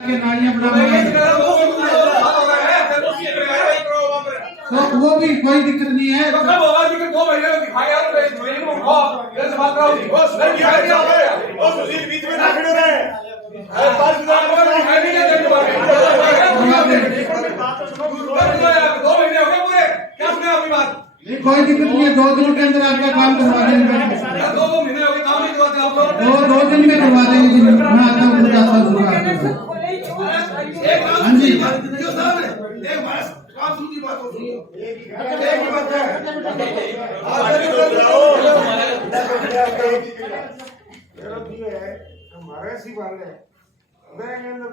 नालियां बनाने तो वो भी कोई दिक्कत नहीं है। कोई दिक्कत नहीं है, 2 दिनों के अंदर आपका काम करवा देंगे। 2 दिन में करवा देंगे। मैं आता हूँ हाँ जी हमारे ऐसी बात है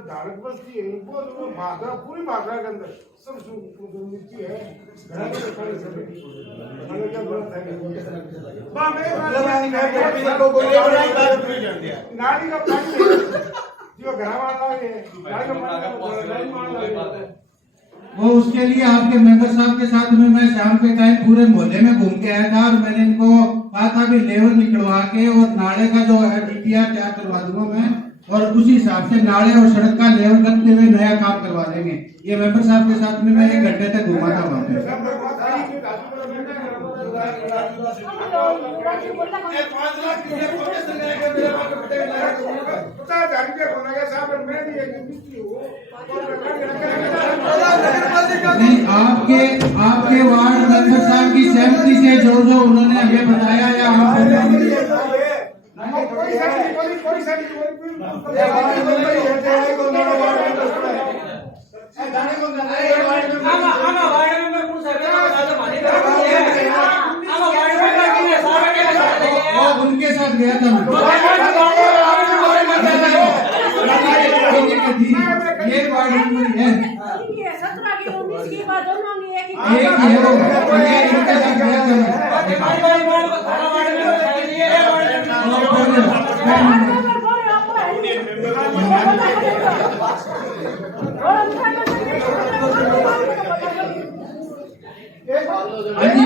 धारक बस्ती है भाषा पूरी भाषा के अंदर सब नीति है नाली का पानी जो घर वाला है वो उसके लिए आपके मेंबर साहब के साथ में मैं शाम के टाइम पूरे मोहल्ले में घूम के आया था और मैंने इनको कहा था कि लेवल निकलवा के और नाले का जो है DPR तैयार करवा दूंगा मैं और उसी हिसाब से नाले और सड़क का लेवल करते हुए नया काम करवा देंगे। ये मेंबर साहब के साथ में मैं 1 घंटे तक घुमा था वहाँ पे। नहीं, आपके वार्ड मेंबर साहब की सहमति से जो उन्होंने हमें बताया या आप उनके साथ गया था ये वार्ड नंबर है इनके साथ गया था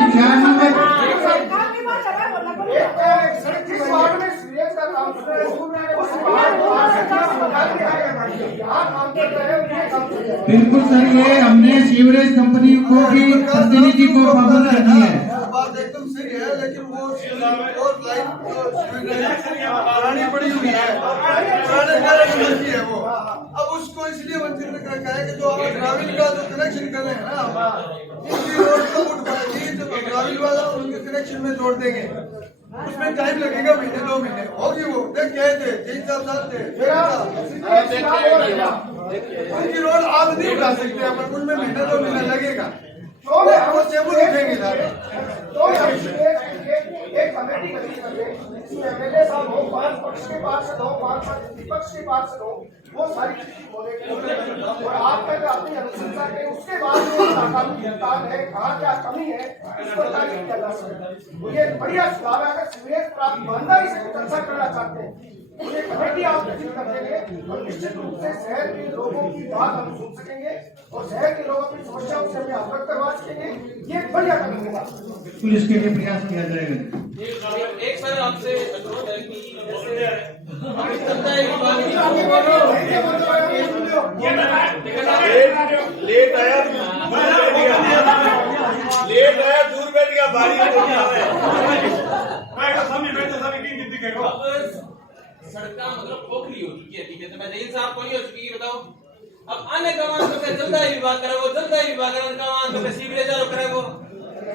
क्या नंबर बिल्कुल सर, ये हमने सीवरेज कंपनी को भी प्रतिनिधि को पाबंद कर दिया है। बात एकदम सही है, लेकिन वो लाइन पुरानी पड़ी हुई है, पुराने है वो। अब उसको इसलिए मंत्री ने कहा है कि जो आप ग्रामीण का जो कनेक्शन कर रहे हैं ना, उनकी रोड को उठ पाएगी तो ग्रामीण वाला उनके कनेक्शन में जोड़ देंगे। उसमें टाइम लगेगा, 1-2 महीने होगी वो। देख 3-4 साल थे उनकी रोड आप नहीं उठा सकते, पर उनमें 1-2 महीना लगेगा। वो चेबुल उठेंगे एक कमेटी गठित करके एमएलए साहब हो, 5 पक्ष के पार्षद हो, 5 विपक्ष के पार्षद हो, वो सारी चीजें बोलेंगे और आप तक अपनी अनुशंसा करें। उसके बाद जो नाकामी भुगतान है, कहाँ क्या कमी है, इस पर तारीफ किया जा सकता है। ये बढ़िया सुधार है। अगर सीवरेज पर आप ईमानदारी से चर्चा करना चाहते हैं, ये कमेटी आप गठित कर देंगे और निश्चित रूप से शहर के लोगों की बात हम सुन सकेंगे और शहर के लोग अपनी समस्याओं से हमें अवगत करवा सकेंगे। ये बढ़िया कदम होगा, पुलिस के लिए प्रयास किया जाएगा। एक सर आपसे अनुरोध है कि लेट आया दूर बैठ गया बारी सड़क मतलब खोखली हो चुकी है, ठीक है, तो मैं जहीर साहब को नहीं हो चुकी है, बताओ। अब अन्य कमान तो जल्दा ही विभाग करे, वो जल्दा ही विभाग करे, कमान तो सीवरेज चालू करे वो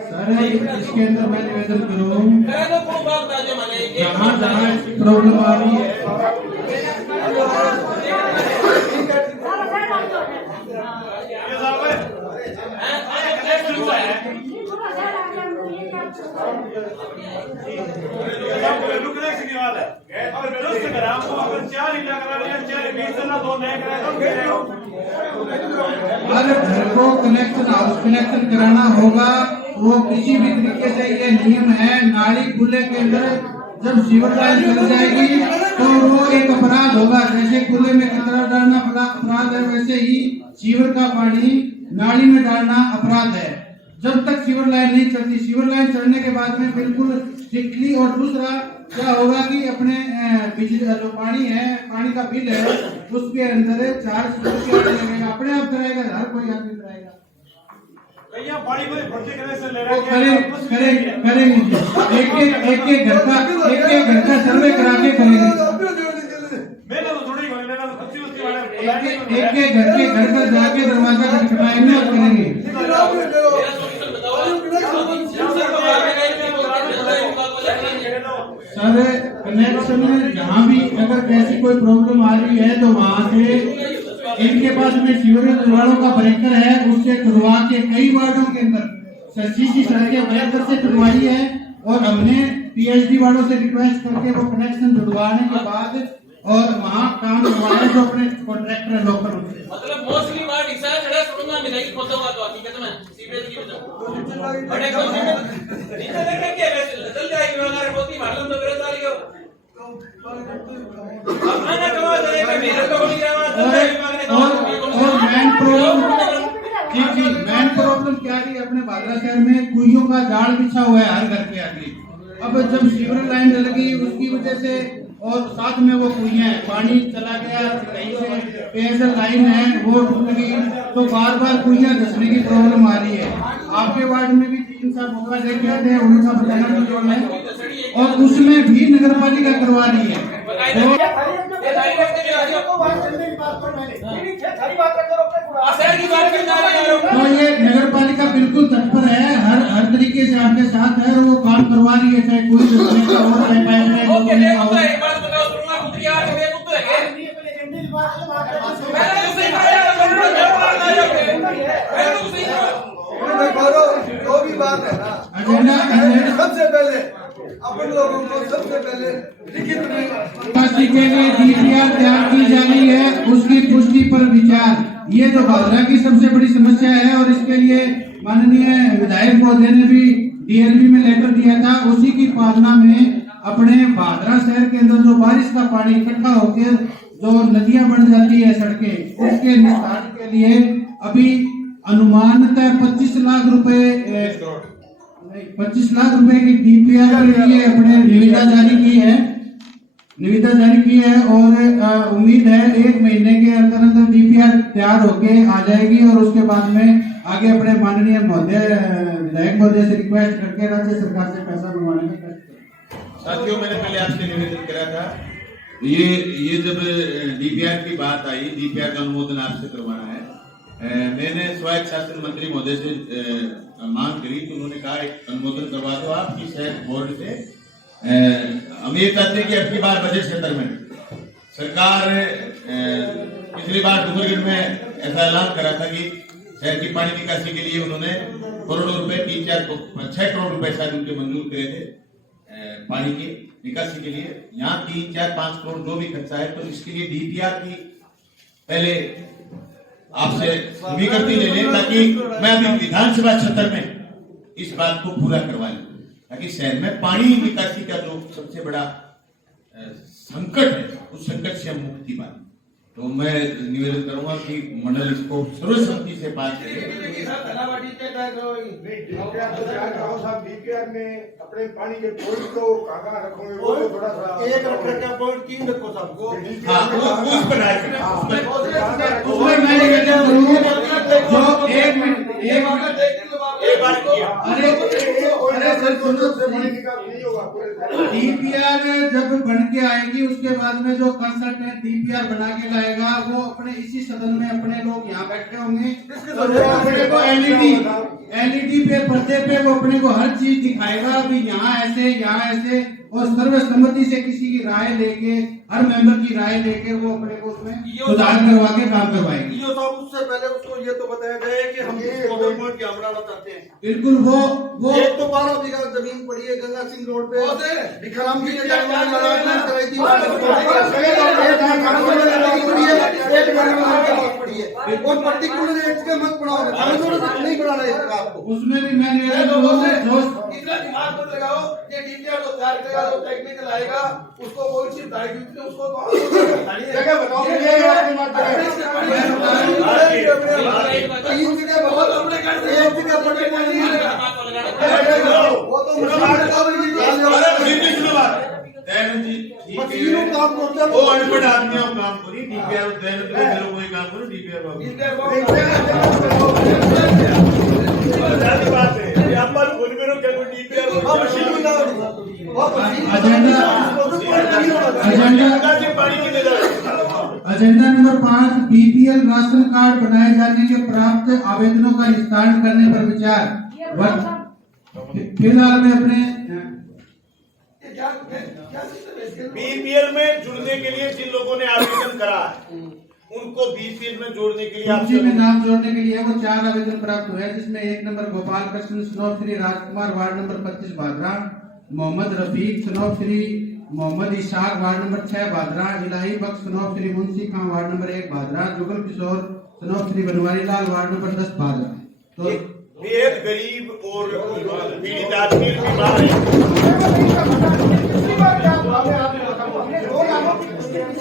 सर इसके अंदर मैं निवेदन करूँ करे तो खूब बात बाजे माने जहाँ प्रॉब्लम आ रही है अगर घर को कनेक्शन हाउस कनेक्शन कराना होगा, वो किसी भी तरीके से ये नियम है। नाली खुले के अंदर जब सीवर लाइन चल जाएगी तो वो एक अपराध होगा। जैसे खुले में कचरा डालना अपराध है, वैसे ही सीवर का पानी नाली में डालना अपराध है। जब तक सीवर लाइन नहीं चलती, सीवर लाइन चलने के बाद में बिल्कुल स्ट्रिक्टली। और दूसरा क्या होगा कि अपने बिजली जो पानी है, पानी का बिल है, उसके अंदर 400 रुपया लगेगा, अपने आप कराएगा, हर कोई आदमी कराएगा। भैया बड़ी बड़ी भर्ती करने से ले वो करेंगे एक घर का सर्वे करा के करेंगे। मैं तो थोड़ी लेना तो खर्ची उसके बारे में एक घर का जाके दरवाजा खटखटाएंगे और करेंगे। मेरा सॉल्यूशन बताओ सर कनेक्शन में जहाँ भी अगर कैसी कोई प्रॉब्लम आ रही है तो वहाँ से इनके पास में सीवरेज वालों का ब्रेकर है, उससे खुदवा के कई वार्डों के अंदर सच्ची की सड़कें ब्रेकर से खुदवाई है। और हमने पीएचडी वालों से रिक्वेस्ट करके वो कनेक्शन जुड़वाने के बाद और वहाँ काम करवाया जो अपने कॉन्ट्रैक्टर है लोकल उनसे। मतलब मोस्टली बात इसा छड़ा सुनना मिलेगी खोदा हुआ तो हकीकत में सीवरेज की वजह बड़े को नीचे देख के जल्दी जाएगी अगर होती मालूम तो मेरे सारी को अब आना कमा जाएगा मेरे को नहीं रहा और मैन प्रॉब्लम क्या रही है अपने बांद्रा शहर में, कुइयों का जाल बिछा हुआ है हर घर के आगे। अब जब सीवरेज लाइन लगी उसकी वजह से और साथ में वो कुइयां है, पानी चला गया कहीं से, पेयजल लाइन है वो टूट गई, तो बार बार कुइयां धंसने की प्रॉब्लम आ रही है। आपके वार्ड में भी 3 साल मौका देखे थे, उनका बताना की जोड़ है और उसमें भी नगर पालिका करवा रही है। तो ये नगर पालिका बिल्कुल तत्पर है, हर तरीके से आपके साथ है और वो काम करवा रही है, चाहे कोई धंसने का हो, चाहे पाइपलाइन हो। एक बात बताओ सुनना खुद यार के कुत्ते है जो भी बात है ना, एजेंडा सबसे पहले अपन लोगों को सबसे पहले लिखित में पार्टी के लिए डीपीआर तैयार की जा रही है, उसकी पुष्टि पर विचार। ये जो बांद्रा की सबसे बड़ी समस्या है और इसके लिए माननीय विधायक महोदय ने भी डीएलबी में लेटर दिया था। उसी की पालना में अपने बांद्रा शहर के अंदर जो बारिश का पानी इकट्ठा होकर जो नदियां बन जाती है सड़कें, उसके निस्तारण के लिए अभी अनुमानतः 25 लाख रुपए 25 लाख रुपए की डीपीआर के लिए अपने निविदा जारी की है और उम्मीद है 1 महीने के अंदर अंदर डीपीआर तैयार होके आ जाएगी और उसके बाद में आगे अपने माननीय विधायक महोदय से रिक्वेस्ट करके राज्य सरकार से पैसा बनवाने का प्रयास करें। साथियों, मैंने पहले आपसे निवेदन करा था, ये जब डीपीआर की बात आई, डीपीआर का अनुमोदन आपसे करवाना है, मैंने स्वायत्त शासन मंत्री महोदय से मांग करी तो उन्होंने कहा एक अनुमोदन करवा दो आप कि शहर बोर्ड से। हम ये चाहते हैं कि अब की बार बजट सत्र में सरकार पिछली बार डूंगरगढ़ में ऐसा ऐलान करा था कि शहर की पानी निकासी के लिए उन्होंने करोड़ों रुपए 6 करोड़ रुपए शायद उनके मंजूर करे थे पानी की निकासी के लिए। यहाँ 3, 4, 5 करोड़ जो भी खर्चा है, तो इसके लिए डीपीआर की पहले आपसे स्वीकृति ले लें ताकि मैं अभी विधानसभा सत्र में इस बात को पूरा करवा लूं, ताकि शहर में पानी निकासी का जो सबसे बड़ा संकट है उस संकट से हम मुक्ति पाएं। तो मैं निवेदन करूंगा कि मंडल इसको सर्वसम्मति से पास करे। डीपीआर में अपने पानी के पॉइंट को कहाँ रखोगे वो थोड़ा सा एक रखा पॉइंट 3 रखो सबको। हाँ, उस पर आए उसमें मैं निवेदन करूंगा जो एक बार किया अरे सर सुनो, नहीं होगा पूरे डीपीआर जब बन के आएगी उसके बाद में जो कंसल्टेंट डीपीआर बना के लाएगा वो अपने इसी सदन में अपने लोग यहाँ बैठे होंगे, अपने को एलईडी पे पर्दे पे वो अपने को हर चीज दिखाएगा अभी यहाँ ऐसे और सर्वसम्मति से किसी की राय लेके, हर मेंबर की राय लेके वो अपने को उसमें सुधार करवा के काम करवाएंगे। ये तो उससे पहले उसको ये तो बताया गया कि हम इस कॉमन पॉइंट क्या बनाना चाहते हैं। बिल्कुल वो एक तो 12 बीघा जमीन पड़ी है गंगा सिंह रोड पे, विक्रम जी के जमाने में अलाटमेंट कराई थी, और पर्टिकुलर एज के मत पढ़ाओ, नहीं पढ़ाना है आपको। उसमें भी मैं इतना दिमाग मत लगाओ कि डीपीआर तो तैयार करेगा तो टेक्निकल आएगा, उसको कोई चीज दाएगी उसको जगह बताओ। 3 जगह बहुत अपने कर, 1 जगह पड़े वो तो नाम बोलो डीपीआर बाबू। Agenda number 5 BPL ration card बनाए जाने के प्राप्त आवेदनों का निस्तारण करने पर विचार। फिलहाल में अपने बीपीएल में जुड़ने के लिए जिन लोगों ने आवेदन करा है उनको बीपीएल में जोड़ने के लिए सूची में नाम जोड़ने के लिए वो 4 आवेदन प्राप्त हुए हैं, जिसमें 1 नंबर गोपाल कृष्ण स्नोफ श्री राजकुमार वार्ड नंबर 25 भादरा, मोहम्मद रफीक स्नोफ श्री मोहम्मद इशाक वार्ड नंबर 6 भादरा, इलाही बख्श स्नोफ श्री मुंशी खां वार्ड नंबर 1 भादरा, जुगल किशोर स्नोफ श्री बनवारी लाल वार्ड नंबर 10 भादरा। तो बेहद गरीब और पीड़ित आदमी बीमार है। पिछली बार क्या हुआ मैं आपको बताऊं, हमने 2 नामों की पुष्टि की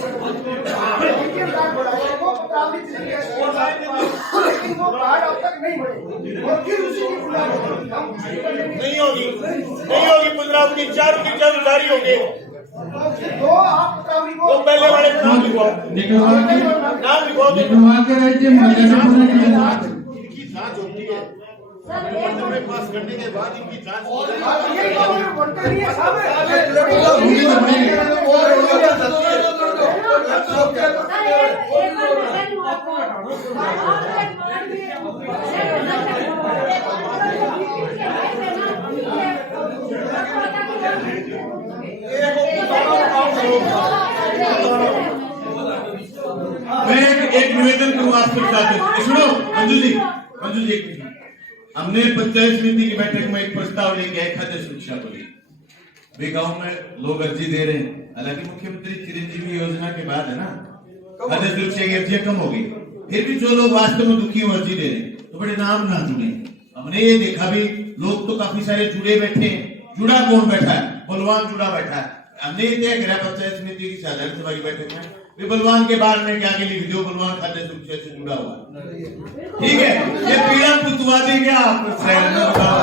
बीपीएल कार्ड बनाया वो प्रावित लेकिन वो कार्ड अब तक नहीं बने और फिर उसी की बुनियाद पर हम नहीं होगी 15 की 4 जारी होंगे। दो आप पत्रावली को वो पहले वाले का नाम लिखवाओ, निकलवा के रहते इनकी जांच होती है में पास करने के बाद इनकी जांच की जाएगी। ये तो बनते नहीं है साहब मैं एक निवेदन करूँ आपके साथ। सुनो मंजू जी एक मिनट। हमने पंचायत समिति की बैठक में एक प्रस्ताव लेके आए खाद्य सुरक्षा को लेकर। वे गांव में लोग अर्जी दे रहे हैं, हालांकि मुख्यमंत्री चिरंजीवी योजना के बाद है ना खाद्य सुरक्षा की अर्जियां कम हो गई, फिर भी जो लोग वास्तव में दुखी हो अर्जी दे रहे हैं तो बड़े नाम ना जुड़े। हमने ये देखा भी लोग तो काफी सारे जुड़े बैठे हैं, जुड़ा कौन बैठा है? बलवान जुड़ा बैठा है। हमने ये तय करा पंचायत समिति की साधारण सभा की बैठक में वे बलवान के बारे में क्या लिख दो, बलवान खाद्य सुरक्षा से जुड़ा हुआ। ठीक है, ये पीड़ा पुतवा दी क्या आप शहर में बताओ?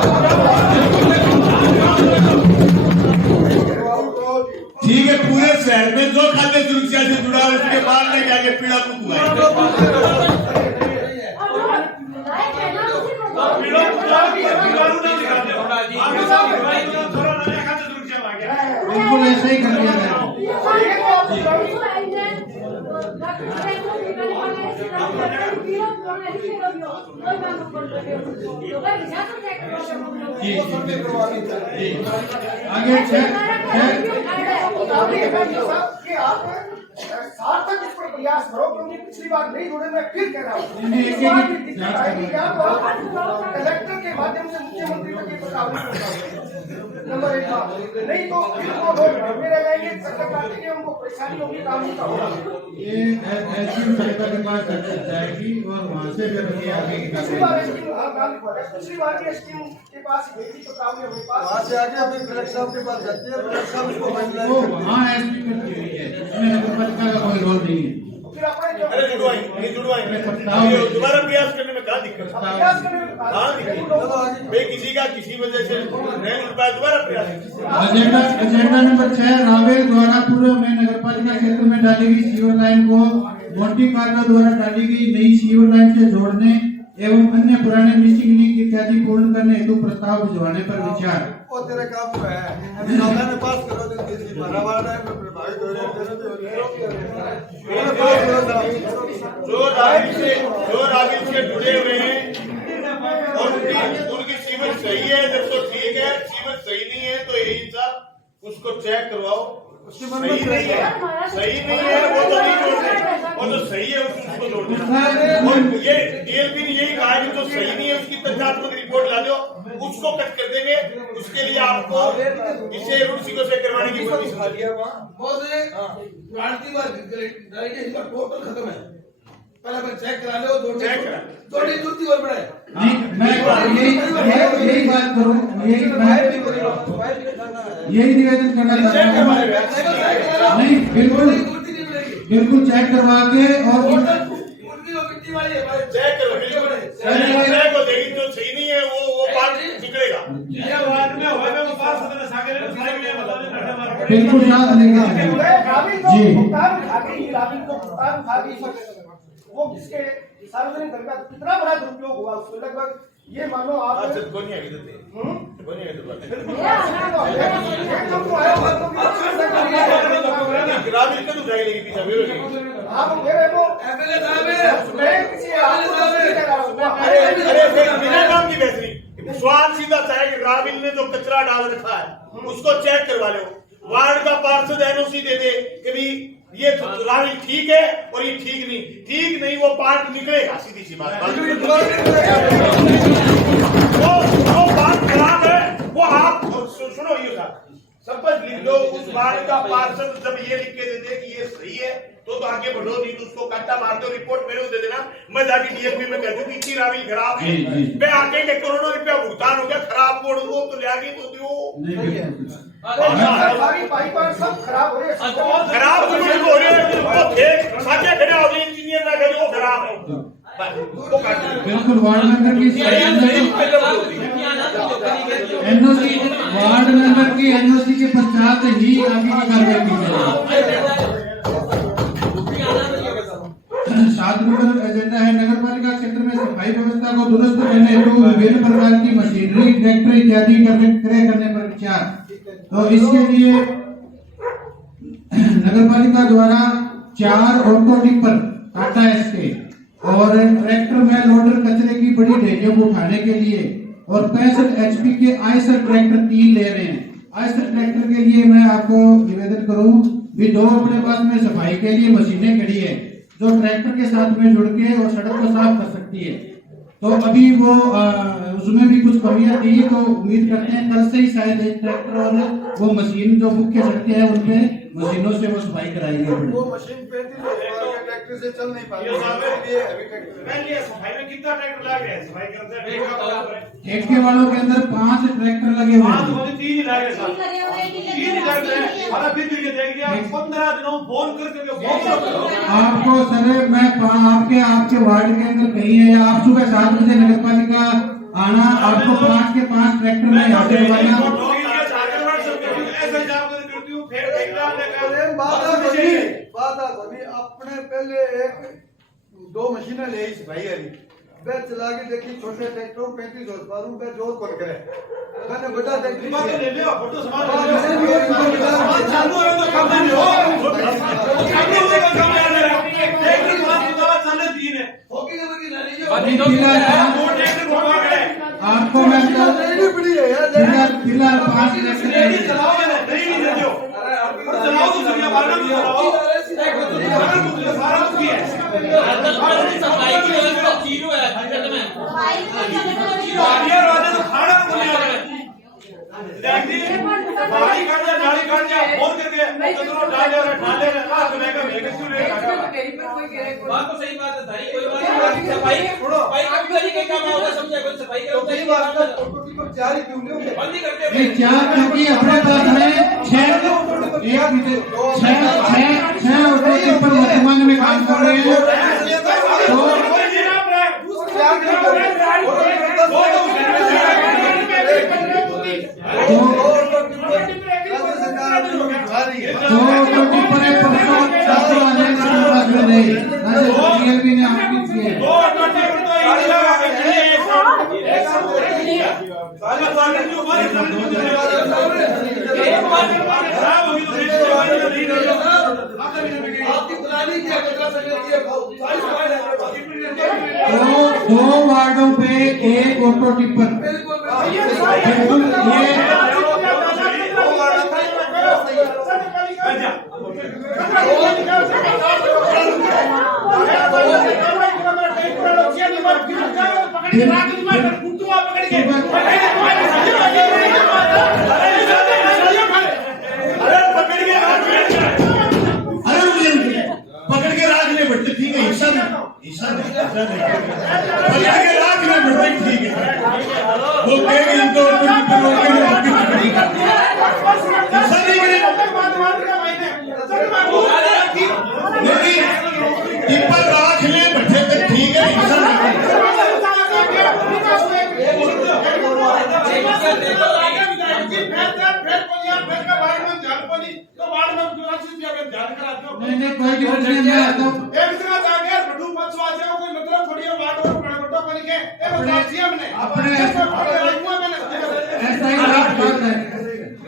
ठीक है, पूरे शहर में जो खाद्य सुरक्षा से जुड़ा है उसके बाद में क्या पीड़ा पुतवा बिल्कुल ऐसा ही कर दिया गया। आगे कि आप सार्थक इस पर प्रयास करो, क्योंकि पिछली बार नहीं जुड़े। मैं फिर कह रहा हूँ इस बार भी दिक्कत आएगी क्या तो आप कलेक्टर के माध्यम से मुख्यमंत्री तक ये प्रस्ताव नंबर 1 बात, नहीं तो फिर वो लोग भरने रह जाएंगे, चक्कर काटेंगे, उनको परेशानी होगी, काम नहीं होगा। ये एसपी साहिबा के पास जाएगी और वहाँ से फिर ये आगे की पिछली बार एसपी पिछली बार की एसपी के पास भेजी प्रस्ताव अपने पास, वहाँ से आगे अभी कलेक्टर साहब के पास जाती है, कलेक्टर साहब उसको वो वहाँ एसपी करती हुई है, उसमें नगरपालिका का कोई रोल नहीं है। फिर अपने जो अरे जुड़वाएंगे दोबारा प्रयास करने में क्या दिक्कत है? प्रयास करने में हाँ दिक्कत भाई, किसी का किसी वजह से नहीं जुड़ पाया, दोबारा प्रयास। एजेंडा नंबर 6 रावेल द्वारा पूर्व में नगरपालिका क्षेत्र में डाली गई सीवर लाइन को मोटी कार्गो द्वारा डाली गई नई सीवर लाइन से जोड़ने एवं अन्य पुराने मिसिंग लिंक इत्यादि पूर्ण करने हेतु प्रस्ताव भिजवाने पर विचार। वो तेरे काम में है, अभी सभा में पास करो दिन किसी बराबर है भाई जो रागिल से जुड़े हुए हैं और उनकी सीवर सही है जब तो ठीक है, सीवर सही नहीं है तो यही साहब उसको चेक करवाओ। सही नहीं है वो तो नहीं जोड़ते, वो तो सही है उसको जोड़ देना। और ये डीएलपी ने यही कहा कि जो सही नहीं है उसकी तथ्यात्मक रिपोर्ट ला दो, उसको कट कर देंगे। उसके लिए आपको इसे रुचिकों से करवाने की कोशिश टोटल खत्म है, पहले मैं चेक करा लो, चेक करा थोड़ी दूरी और बढ़ाए। नहीं, मैं यही बात करूँ, यही निवेदन करना चाहता हूँ। नहीं, बिल्कुल चेक करवा के और चेक करो, चेक हो देगी, जो सही नहीं है वो बात निकलेगा। बिल्कुल साथ लेके चलेंगे। राविल को जी। भुगतान उठा के राविल को भुगतान उठा के वो किसके सार्वजनिक धन का कितना बड़ा दुरुपयोग हुआ उसमें लगभग ये मानो आप अच्छा कौन है अभी तो कौन है तो ग्रामीण का तो जाएगा लेकिन पीछे भी आप मेरे को एमएलए साहब मैं किसी अरे बिना नाम की बेहतरी स्वाद सीधा चाहे कि ग्रामीण ने जो कचरा डाल रखा है उसको चेक करवा लो वार्ड का पार्षद एनओसी दे दे कि भाई ये राविल ठीक है और ये ठीक नहीं वो पार्ट निकलेगा सीधी सी बात वो बात खराब है वो आप सुनो ये सपोज लिख लो उस वार्ड का पार्षद जब ये लिख के देते कि ये सही है तो आगे बढ़ो नहीं तो उसको काटा मार दो रिपोर्ट मेरे को दे देना मैं जाके डीएमपी में कह दूं कि इतनी राविल खराब है मैं आगे के करोड़ों रुपया भुगतान हो गया खराब बोर्ड वो तो ले आगे तो दो सारी पाइपलाइन सब खराब हो रही है खराब हो रही है वो खेत साझे खड़े हो गए इंजीनियर ना करे वो खराब है बिल्कुल वार्ड मेंबर की एनओसी वार्ड मेंबर की एनओसी के पश्चात ही आगे की कार्रवाई की जाएगी। 7 नंबर एजेंडा है नगर पालिका क्षेत्र में सफाई व्यवस्था को दुरुस्त करने हेतु विभिन्न प्रकार की मशीनरी ट्रैक्टर इत्यादि क्रय करने पर विचार। तो इसके लिए नगर पालिका द्वारा 4 ऑटो टिपर टाटा एस्के और ट्रैक्टर में लोडर कचरे की बड़ी ढेरियों को उठाने के लिए और 65 HP के आयसर ट्रैक्टर 3 ले रहे हैं। आयसर ट्रैक्टर के लिए मैं आपको निवेदन करूं भी 2 अपने पास में सफाई के लिए मशीनें खड़ी है जो ट्रैक्टर के साथ में जुड़ के और सड़क को साफ कर सकती है। तो अभी वो उसमें भी कुछ कमियां थी तो उम्मीद करते हैं कल से ही शायद एक ट्रैक्टर और वो मशीन जो मुख्य सड़कें हैं उनपे मशीनों से वो सफाई कराएंगे। वो मशीन 35 ट्रैक्टर से चल नहीं पाती सफाई में कितना ट्रैक्टर लग रहा है सफाई करते ठेके वालों के अंदर 5 ट्रैक्टर लगे हुए हैं। 3 लग रहे 15 दिनों फोन करके आपको सर मैं आपके वार्ड के अंदर कहीं है या आप सुबह 7 बजे नगर पालिका आना आपको 5 के 5 ट्रैक्टर में यहाँ से लगाना। बात अभी अपने पहले 2 मशीनें ले भाई हरी मैं चला के देखी छोटे ट्रैक्टर 35 horsepower पे जोर कौन करे मैंने बड़ा ट्रैक्टर ले लियो फोटो समाज चालू है तो काम नहीं हो चालू है तो काम नहीं हो ट्रैक्टर पास तो चले 3 है होगी ना की ले लीजिए आपको मैं नहीं पड़ी है यार फिलहाल 5 ट्रैक्टर चलाओगे ना नहीं दे दो चलाओ तो दुनिया भर में चलाओ सारा कुछ है सफाई की व्यवस्था जीरो है खंड में आगे वाले तो खाना को नहीं आ रहे देखिए भाई कर जा नाली कर जा फोन करके कचरो डाल दे ठाले ना मैं का मैं क्यों ले बात तो सही बात है भाई कोई बात नहीं सफाई छोड़ो भाई कभी तरीके का काम होगा समझा कोई सफाई तो करता कई बार फोटो को जारी क्यों नहीं होते बंद ही करते ये 4 क्योंकि अपने पास में 6 ऑटो टिपर वर्तमान में काम कर रहे हैं। आपकी प्लानिंग क्या दो वार्डों पे 1 ऑटो टिपर पकड़ के राज में बैठते ठीक है ईशा पकड़ के राज में बैठते ठीक है वो कहेंगे इनको टिप्पर राज में बैठे तो ठीक है नहीं कोई डिफरेंस नहीं आता। आ जाओ कोई मतलब थोड़ी है वार्ड और बड़ा बड़ा बन के ए बताइए हमने अपने ऐसा ऐसा ही बात है।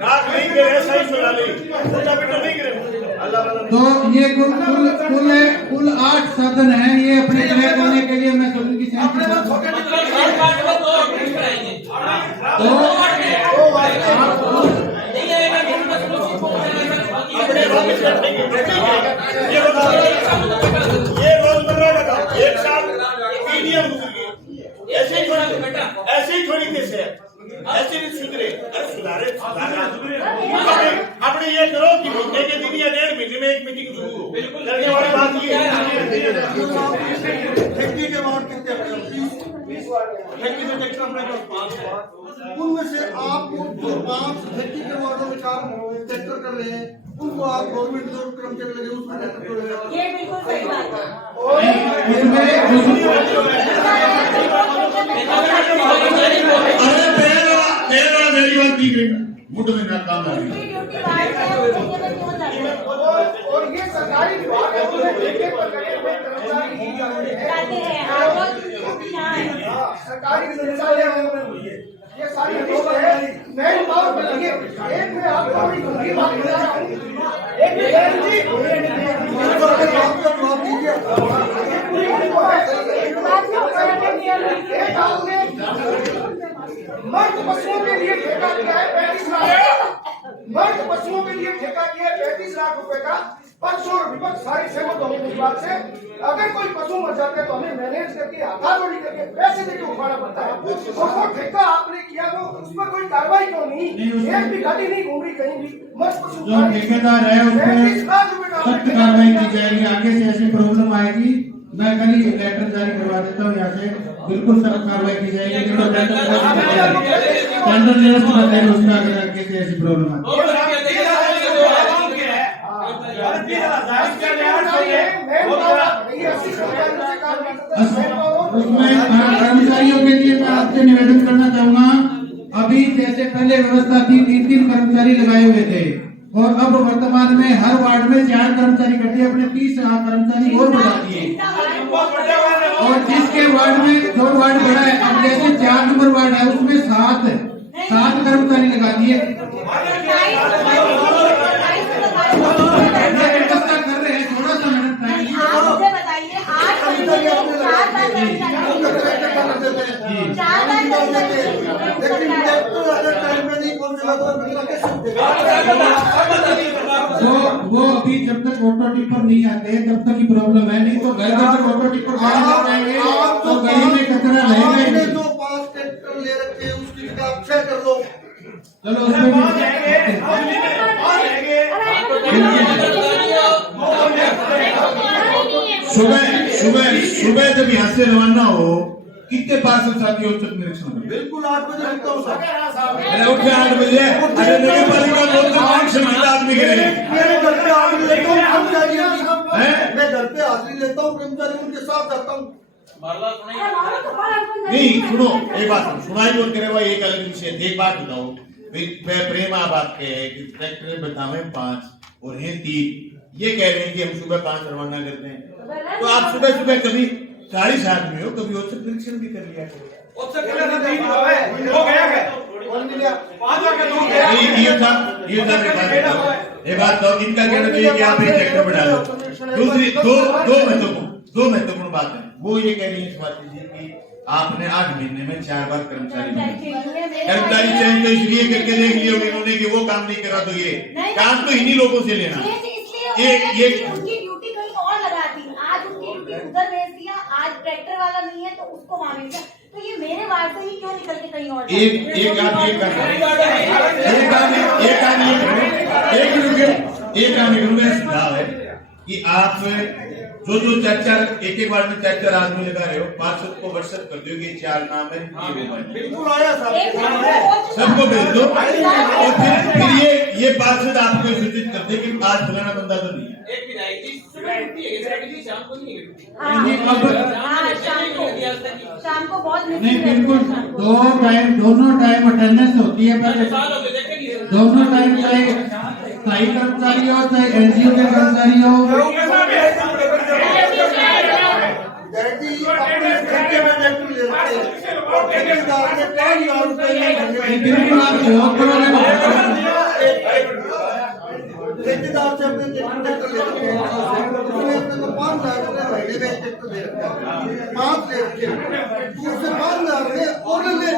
रात नहीं करे ऐसा ही सुना नहीं बेटा नहीं करे अल्लाह वाला तो ये कुल 8 साधन हैं ये अपने ग्रह करने के लिए। मैं सभी की सहमति मतलब एक बार में दो ऑपरेशन कराएंगे तो नहीं आएगा कि बस कुछ अपने वापस करेंगे ये बताओ ये रोजमर्रा का एक साल पीडीएम ऐसे ही थोड़ी कैसे है ऐसे नहीं सुधरे अरे सुधारे अपने ये करो कि महीने के दिन या 1.5 महीने में एक मीटिंग शुरू हो बिल्कुल करने वाली बात ये है ठेके के वार्ड कितने अपने 20 ठेके से ट्रैक्टर अपने पास 5 है उनमें से आप जो 5 ठेके के वार्डों में 4 ट्रैक्टर कर रहे हैं उनको आप गवर्नमेंट जो कर्मचारी लगे उसमें ट्रैक्टर कर रहे हैं। ये बिल्कुल सही बात है। अरे मेरा मेरी बात ठीक है मुझ में ना काम आ रही उनकी ड्यूटी वार्ड है, वो ठेके पे क्यों जाते हैं? और ये सरकारी विभाग है उन्हें ठेके पर लगे हुए कर्मचारी ही जाते हैं। जाते हैं आगे की ड्यूटी यहाँ है। सरकारी शौचालय है ये सारी लोग हैं। मैं बात बताइए एक में आपको बड़ी गंभीर बात बता रहा हूँ एक जी मर्द पशुओं के लिए ठेका किया है 35 लाख। मर्द पशुओं के लिए ठेका किया है 35 लाख रुपए का। पक्ष और विपक्ष सारी सहमत होंगे इस बात से। अगर कोई पशु मर जाते हैं तो हमें मैनेज करके हाथागोड़ी करके पैसे देके उठाना पड़ता है। और वो ठेका आपने किया वो उस पर कोई कार्रवाई क्यों नहीं? एक भी गाड़ी नहीं घूम रही कहीं भी। मर्द पशु जो ठेकेदार है उस पर सख्त कार्रवाई की जाएगी। आगे से ऐसी प्रॉब्लम आएगी मैं कल ही लेटर जारी करवा देता हूँ यहाँ से बिल्कुल सख्त कार्रवाई की जाएगी। टेंडर निरस्त बताएंगे उसका अगर आगे से ऐसी प्रॉब्लम आए। उसमें कर्मचारियों के लिए मैं आपसे निवेदन करना चाहूंगा अभी जैसे पहले व्यवस्था थी 3 कर्मचारी लगाए हुए थे और अब वर्तमान में हर वार्ड में 4 कर्मचारी करते हैं। अपने 30 कर्मचारी और बढ़ा दिए और जिसके वार्ड में जो वार्ड बड़ा है अब जैसे 4 नंबर वार्ड है उसमें 7 कर्मचारी लगा दिए। व्यवस्था कर रहे हैं थोड़ा सा मेहनत आप मुझे बताइए 8 महीने में 4 बार कर्मचारी 4 बार वो अभी जब तक ऑटो टिप्पर नहीं आते तब तक की प्रॉब्लम है। नहीं तो घर घर तक ऑटो टिप्पर जाएंगे तो गली में कचरा रहेगा ही नहीं। जो 5 ट्रैक्टर ले रखे हैं उसकी आप चेक कर लो। चलो उसमें भी सुबह जब यहाँ से रवाना हो कितने पार्सल साथी हो तक निरीक्षण करें? बिल्कुल 8 बजे रुकता हूँ सर। अरे उठे 8 बजे अरे नगर पालिका बहुत तमाम से आदमी के लिए मेरे घर पे हाजिरी लेता हूँ कर्मचारी मैं घर पे हाजिरी लेता हूँ कर्मचारी उनके साथ जाता हूँ। नहीं सुनो एक बात सुनाई बोल करे भाई एक अलग विषय एक बात बताओ प्रेम आप बात कहे कि ट्रैक्टर बतावे 5 और हैं 3 ये कह रहे हैं कि हम सुबह 5 रवाना करते हैं तो आप सुबह सुबह कभी 40 आदमी हो कभी औसत निरीक्षण भी कर लिया ये बात तो इनका कहना चाहिए कि आप एक ट्रैक्टर बढ़ा लो। दूसरी दो महत्वपूर्ण बात है वो ये कह रही है स्वाति जी की आपने 8 महीने में 4 बार कर्मचारी चयन तो इसलिए करके देख लिया इन्होंने कि वो काम नहीं करा तो ये काम तो इन्हीं लोगों से लेना ये उनकी ड्यूटी कहीं और लगा दी। आज उनकी ड्यूटी उधर भेज दिया आज ट्रैक्टर वाला नहीं है तो उसको वहां भेज दिया। तो ये मेरे वार्ड से ही क्यों निकल के कहीं और एक सुझाव है कि आप जो 4 एक बार में 4 आदमी लगा रहे हो 500 को व्हाट्सएप कर दो कि 4 नाम है बिल्कुल आया सर सबको भेज दो और फिर ये पार्षद आपको सूचित कर दे कि आज फलाना बंदा तो नहीं है। एक विधायक जी सुबह ड्यूटी है शाम को नहीं है शाम को बहुत नहीं बिल्कुल दोनों टाइम अटेंडेंस होती है। पहले दोनों टाइम चाहे स्थायी कर्मचारी हो चाहे एनजीओ के कर्मचारी हो ठेके में ट्रैक्टर ले रखे हैं और ठेकेदार ने 5,000 रुपए फिर भी आप जॉब करोगे ठेकेदार से अपने ट्रैक्टर ले रखे हैं उसने अपने को 5,000 रुपए महीने में ट्रैक्टर दे रखा है 5 ले रखे हैं, दूसरे 5,000 में और ले